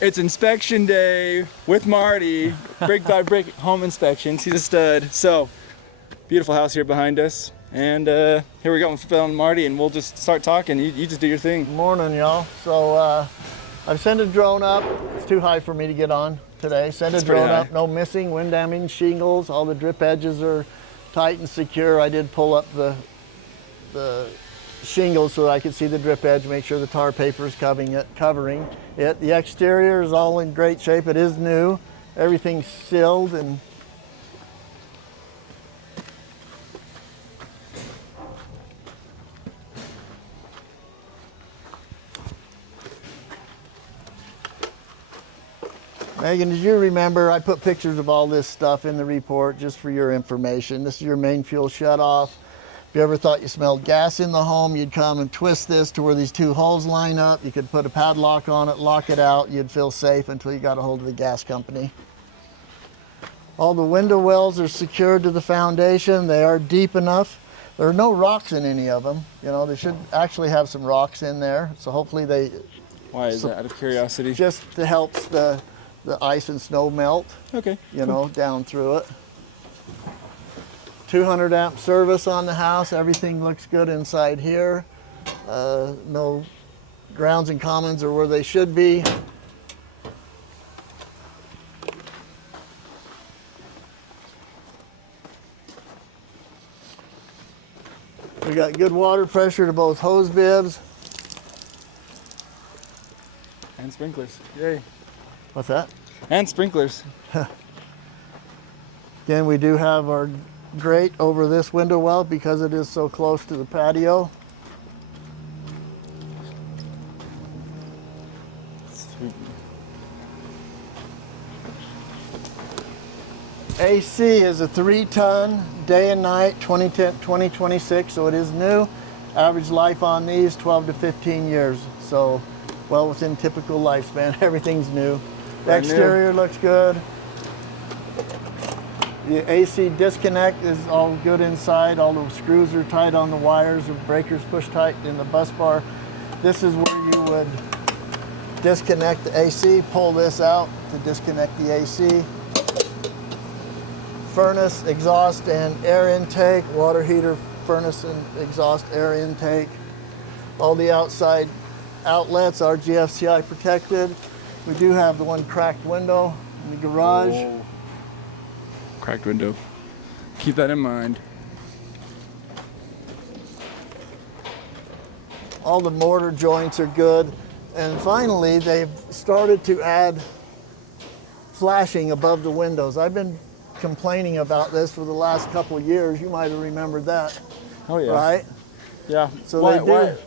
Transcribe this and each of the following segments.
It's inspection day with Marty, brick by brick home inspections. He's a stud. So, beautiful house here behind us. And here we go with Phil and Marty, and we'll just start talking. You just do your thing. Morning, y'all. So I've sent a drone up. It's too high for me to get on today. Send a drone up, no missing, wind damage shingles. All the drip edges are tight and secure. I did pull up the shingles so that I could see the drip edge, make sure the tar paper is covering it. The exterior is all in great shape. It is new. Everything's sealed and Megan, did you remember I put pictures of all this stuff in the report just for your information? This is your main fuel shutoff. If you ever thought you smelled gas in the home, you'd come and twist this to where these two holes line up. You could put a padlock on it, lock it out. You'd feel safe until you got a hold of the gas company. All the window wells are secured to the foundation. They are deep enough. There are no rocks in any of them. You know, they should actually have some rocks in there. So hopefully they... Why is that, out of curiosity? Just to help the ice and snow melt, okay, you know, down through it. 200 amp service on the house. Everything looks good inside here. No grounds and commons are where they should be. We got good water pressure to both hose bibs. And sprinklers, yay. What's that? And sprinklers. Again, we do have our grate over this window well because it is so close to the patio. Sweet. AC is a 3-ton, day and night, 2026, so it is new. Average life on these, 12 to 15 years. So well within typical lifespan, everything's new. The exterior looks good. The AC disconnect is all good inside. All the screws are tight on the wires. The breakers push tight in the bus bar. This is where you would disconnect the AC, pull this out to disconnect the AC. Furnace, exhaust, and air intake. Water heater, furnace, and exhaust air intake. All the outside outlets are GFCI protected. We do have the one cracked window in the garage. Oh. Cracked window. Keep that in mind. All the mortar joints are good. And finally, they've started to add flashing above the windows. I've been complaining about this for the last couple of years. You might have remembered that. Oh yeah. Right? Yeah. So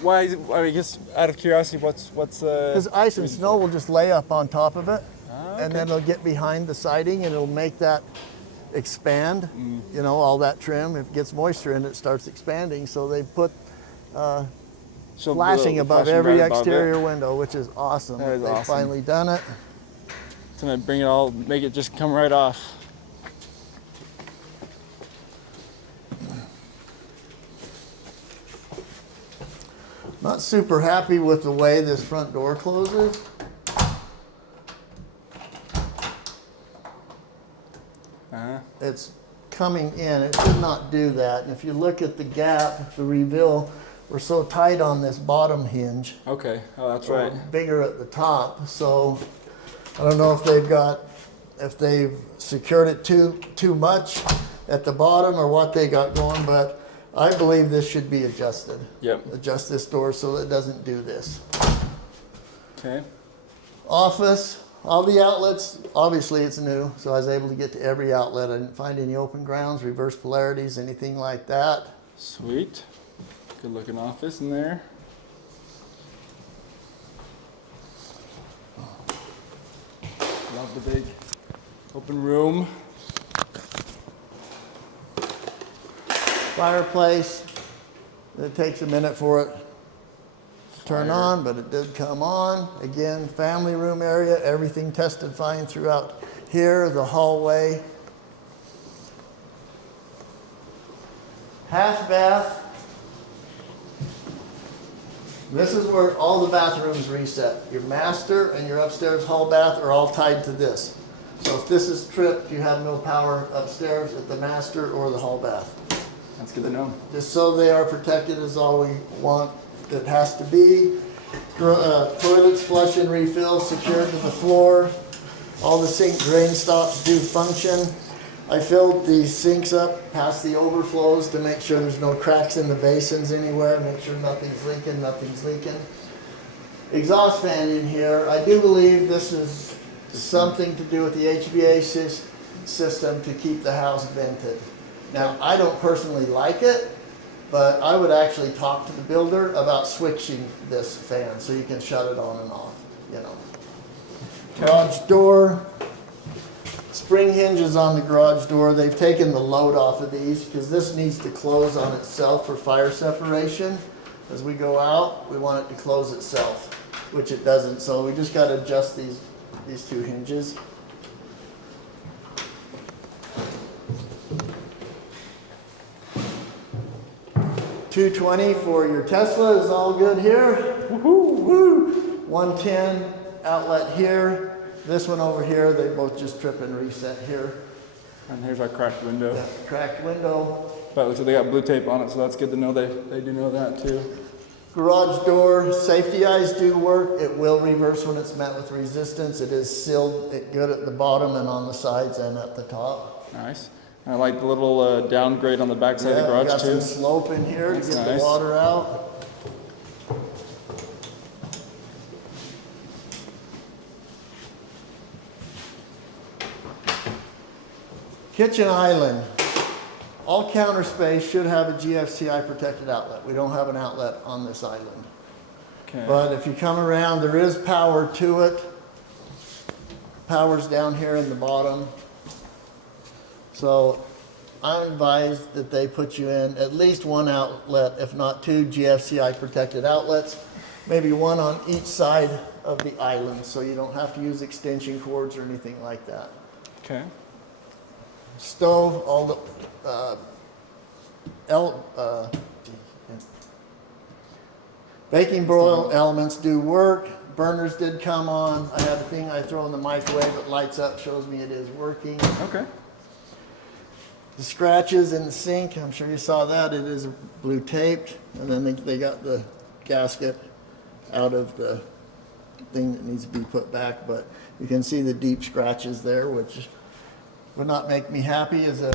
why is it, I guess out of curiosity, what's because ice and snow will just lay up on top of it, okay. And then it'll get behind the siding and it'll make that expand. You know, all that trim. If it gets moisture in it, starts expanding. So they put flashing above every exterior window, which is awesome. That is They've awesome. finally done it. It's gonna bring it all, make it just come right off. Not super happy with the way this front door closes. It's coming in. It should not do that. And if you look at the gap, the reveal, we're so tight on this bottom hinge. Okay. Oh, that's right. Bigger at the top. So I don't know if they've secured it too much at the bottom or what they got going, but I believe this should be adjusted. Yep. Adjust this door so that it doesn't do this. Okay. Office, all the outlets, obviously it's new, so I was able to get to every outlet. I didn't find any open grounds, reverse polarities, anything like that. Sweet. Good looking office in there. Love the big open room. Fireplace, it takes a minute for it to turn on, but it did come on. Again, family room area, everything tested fine throughout here, the hallway. Half bath. This is where all the bathrooms reset. Your master and your upstairs hall bath are all tied to this. So if this is tripped, you have no power upstairs at the master or the hall bath. That's good to know. Just so they are protected is all we want. It has to be. Toilets, flush and refill, secured to the floor. All the sink drain stops do function. I filled the sinks up past the overflows to make sure there's no cracks in the basins anywhere, make sure nothing's leaking. Exhaust fan in here. I do believe this is something to do with the HVAC system to keep the house vented. Now, I don't personally like it, but I would actually talk to the builder about switching this fan so you can shut it on and off, you know. Garage door. Spring hinges on the garage door. They've taken the load off of these because this needs to close on itself for fire separation. As we go out, we want it to close itself, which it doesn't. So we just got to adjust these two hinges. $220 for your Tesla is all good here. Woohoo! Woo! $110 outlet here. This one over here, they both just trip and reset here. And here's our cracked window. Yeah, cracked window. But it looks like they got blue tape on it, so that's good to know. They do know that too. Garage door, safety eyes do work. It will reverse when it's met with resistance. It is sealed good at the bottom and on the sides and at the top. Nice. I like the little downgrade on the back side of the garage got too. some slope in here That's to get nice. the water out. Kitchen island. All counter space should have a GFCI protected outlet. We don't have an outlet on this island. Okay. But if you come around, there is power to it. Power's down here in the bottom. So I'm advised that they put you in at least one outlet, if not two GFCI protected outlets, maybe one on each side of the island, so you don't have to use extension cords or anything like that. Okay. Stove, all the baking broil elements do work. Burners did come on. I have a thing I throw in the microwave that lights up, shows me it is working. Okay. The scratches in the sink, I'm sure you saw that. It is blue taped, and then they got the gasket out of the thing that needs to be put back. But you can see the deep scratches there, which would not make me happy as a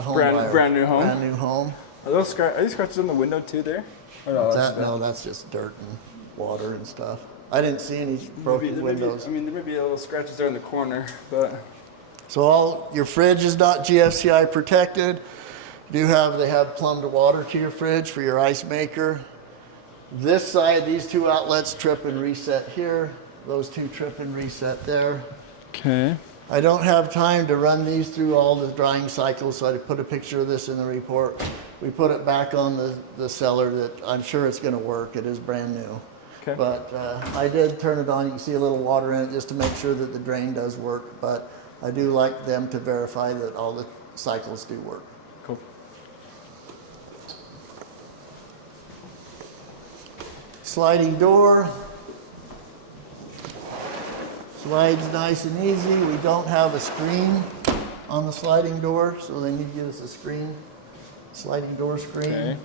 home buyer. Brand new home. Brand new home. Are these scratches on the window too there? Or no, No, that's just dirt and water and stuff. I didn't see any broken windows. There may be a little scratches there in the corner, but. So all your fridge is not GFCI protected. They have plumbed water to your fridge for your ice maker. This side, these two outlets trip and reset here. Those two trip and reset there. Okay. I don't have time to run these through all the drying cycles, so I put a picture of this in the report. We put it back on the cellar that I'm sure it's going to work. It is brand new. Okay. But I did turn it on. You can see a little water in it just to make sure that the drain does work. But I do like them to verify that all the cycles do work. Cool. Sliding door. Slides nice and easy. We don't have a screen on the sliding door, so they need to get us a screen, sliding door screen. Okay.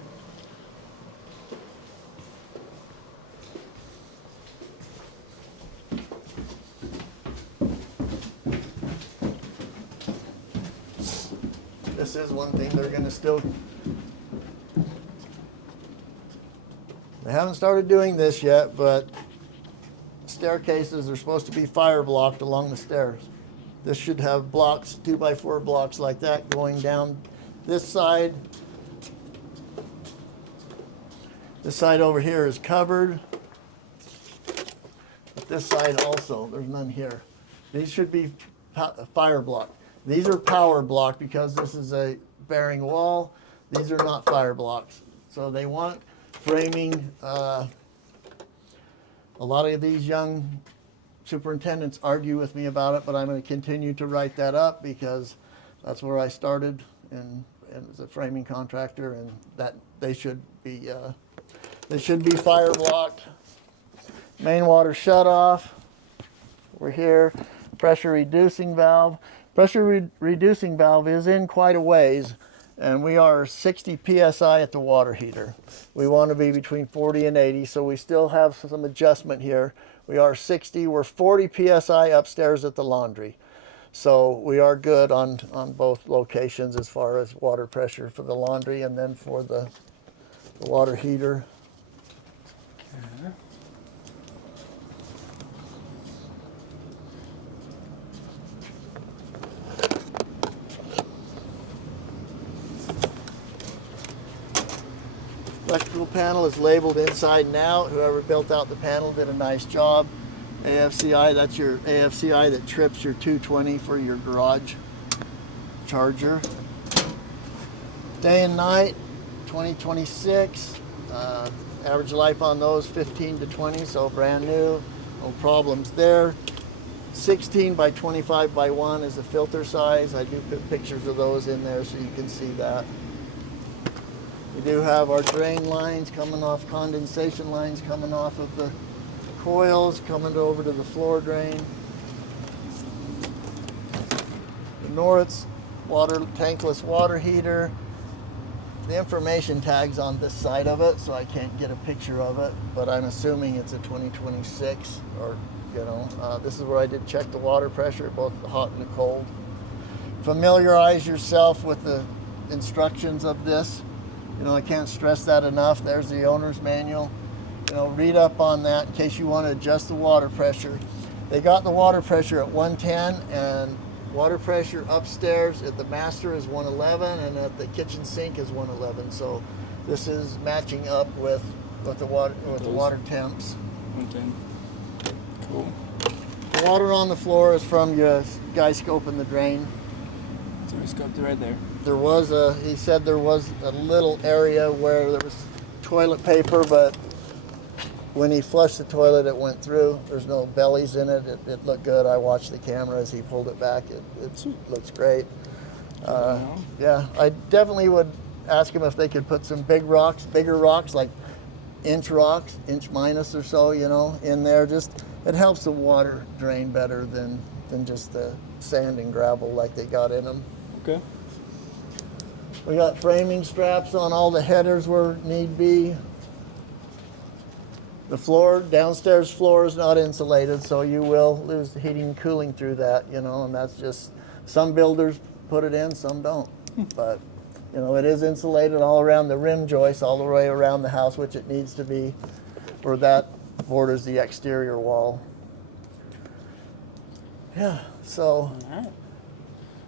This is one thing they're going to still. They haven't started doing this yet, but staircases are supposed to be fire blocked along the stairs. This should have blocks, 2x4 blocks like that going down this side. This side over here is covered. But this side also, there's none here. These should be fire blocked. These are power blocked because this is a bearing wall. These are not fire blocks. So they want framing. A lot of these young superintendents argue with me about it, but I'm going to continue to write that up because that's where I started and as a framing contractor, and that they should be They should be fire blocked. Main water shut off. We're here. Pressure reducing valve. Pressure reducing valve is in quite a ways, and we are 60 psi at the water heater. We want to be between 40 and 80, so we still have some adjustment here. We are 60. We're 40 psi upstairs at the laundry. So we are good on both locations as far as water pressure for the laundry and then for the water heater. Okay. Electrical panel is labeled inside and out. Whoever built out the panel did a nice job. AFCI, that's your AFCI that trips your 220 for your garage charger. Day and night, 2026. Average life on those 15 to 20, so brand new, no problems there. 16 by 25 by 1 is the filter size. I do put pictures of those in there so you can see that. We do have our drain lines coming off, condensation lines coming off of the coils, coming over to the floor drain. The Norris tankless water heater. The information tag's on this side of it, so I can't get a picture of it, but I'm assuming it's a 2026, or, you know, this is where I did check the water pressure, both the hot and the cold. Familiarize yourself with the instructions of this. You know, I can't stress that enough. There's the owner's manual. You know, read up on that in case you want to adjust the water pressure. They got the water pressure at 110, and water pressure upstairs at the master is 111, and at the kitchen sink is 111. So this is matching up with the water temps. 110. Cool. The water on the floor is from your guy scoping the drain. So we scoped it right there. He said there was a little area where there was toilet paper, but when he flushed the toilet, it went through. There's no bellies in it. It looked good. I watched the camera as he pulled it back. It looks great. Yeah, I definitely would ask him if they could put some bigger rocks, like inch minus or so, you know, in there. Just, it helps the water drain better than just the sand and gravel like they got in them. Okay. We got framing straps on all the headers where need be. The downstairs floor is not insulated, so you will lose the heating and cooling through that, you know, and that's just, some builders put it in, some don't. But, you know, it is insulated all around the rim joists, all the way around the house, which it needs to be, where that borders the exterior wall. Yeah, so. All right.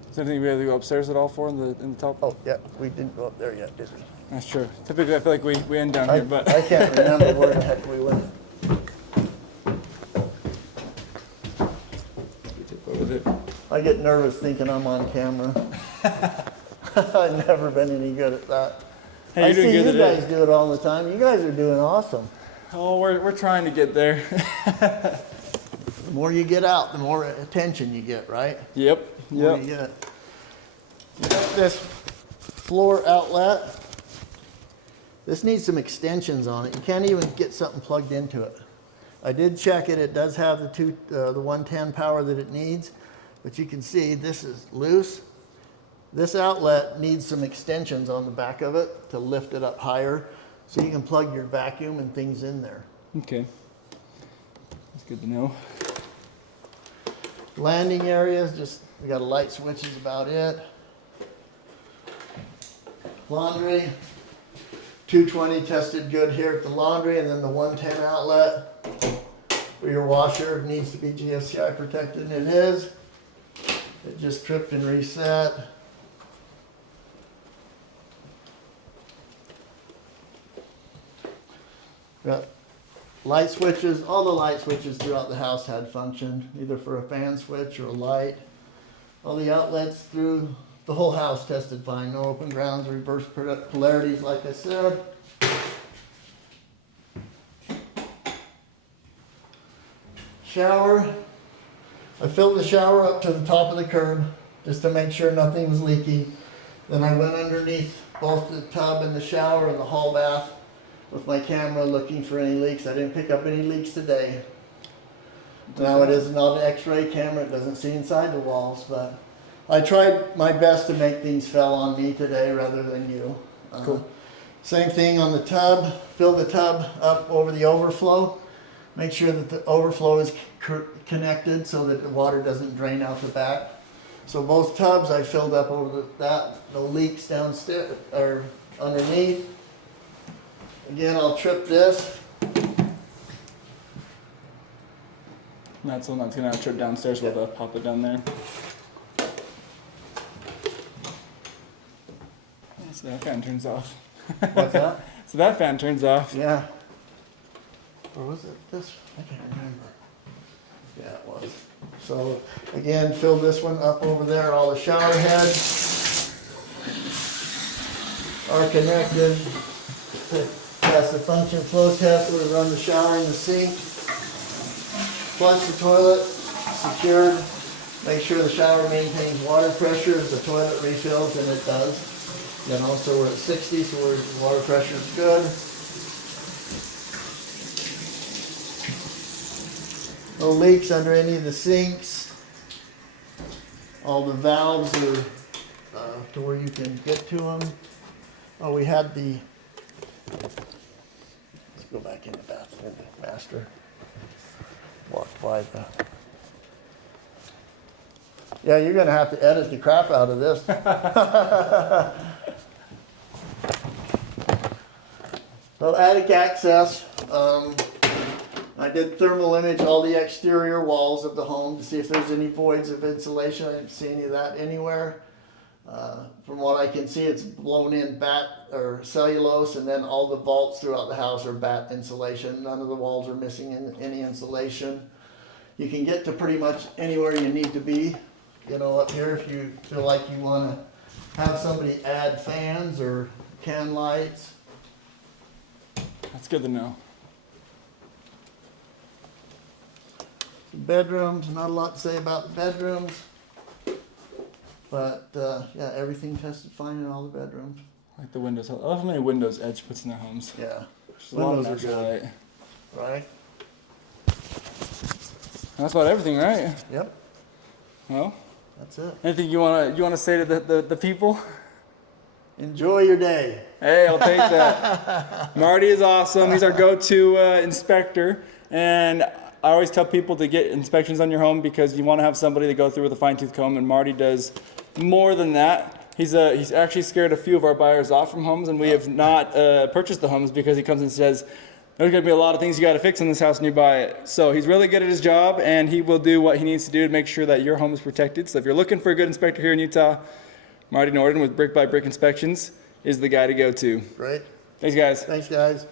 Is there anything we have to go upstairs at all for in the top? Oh, yeah, we didn't go up there yet, did we? That's true. Typically, I feel like we end down here, but I can't remember where the heck we went. I get nervous thinking I'm on camera. I've never been any good at that. Hey, I see you guys do it all the time. You guys are doing awesome. Oh, we're trying to get there. The more you get out, the more attention you get, right? Yep. The more you get. You got this floor outlet. This needs some extensions on it. You can't even get something plugged into it. I did check it. It does have the 110 power that it needs, but you can see this is loose. This outlet needs some extensions on the back of it to lift it up higher, so you can plug your vacuum and things in there. Okay. That's good to know. Landing areas, just, we got a light switch is about it. Laundry, 220 tested good here at the laundry, and then the 110 outlet for your washer needs to be GFCI protected, and it is. It just tripped and reset. Got light switches. All the light switches throughout the house had functioned, either for a fan switch or a light. All the outlets through the whole house tested fine. No open grounds, reverse polarities, like I said. Shower. I filled the shower up to the top of the curb just to make sure nothing was leaky. Then I went underneath both the tub and the shower and the hall bath. with my camera looking for any leaks. I didn't pick up any leaks today. Now it is not an X-ray camera, it doesn't see inside the walls, but I tried my best to make things fell on me today rather than you. Cool. Same thing on the tub, fill the tub up over the overflow. Make sure that the overflow is connected so that the water doesn't drain out the back. So both tubs I filled up over the leaks downstairs or underneath. Again, I'll trip this. That's the one that's gonna trip downstairs. We'll pop it down there. So that fan turns off. What's that? So that fan turns off. Yeah. Or was it this? I can't remember. Yeah, it was. So again, fill this one up over there. All the shower heads are connected. Pass the function flow test. We're gonna run the shower in the sink. Flush the toilet, secured. Make sure the shower maintains water pressure as the toilet refills, and it does. You know, so we're at 60, so the water pressure is good. No leaks under any of the sinks. All the valves are to where you can get to them. Oh, we had the. Let's go back in the bathroom, master. Walked by the. Yeah, you're gonna have to edit the crap out of this. So attic access. I did thermal image all the exterior walls of the home to see if there's any voids of insulation. I didn't see any of that anywhere. From what I can see, it's blown in bat or cellulose, and then all the vaults throughout the house are bat insulation. None of the walls are missing any insulation. You can get to pretty much anywhere you need to be. You know, up here, if you feel like you want to have somebody add fans or can lights. That's good to know. Bedrooms, not a lot to say about the bedrooms. But yeah, everything tested fine in all the bedrooms. Like the windows. I love how many windows Edge puts in their homes. Yeah, Just a lot of windows are natural good. light. Right? That's about everything, right? Yep, Well, that's it. anything you wanna say to the people? Enjoy your day. Hey, I'll take that. Marty is awesome. He's our go-to inspector, and I always tell people to get inspections on your home because you want to have somebody to go through with a fine-tooth comb, and Marty does more than that. He's actually scared a few of our buyers off from homes, and we have not purchased the homes because he comes and says, there's going to be a lot of things you got to fix in this house when you buy it. So he's really good at his job, and he will do what he needs to do to make sure that your home is protected. So if you're looking for a good inspector here in Utah, Marty Norton with Brick by Brick Inspections is the guy to go to. Great. Thanks, guys. Thanks, guys.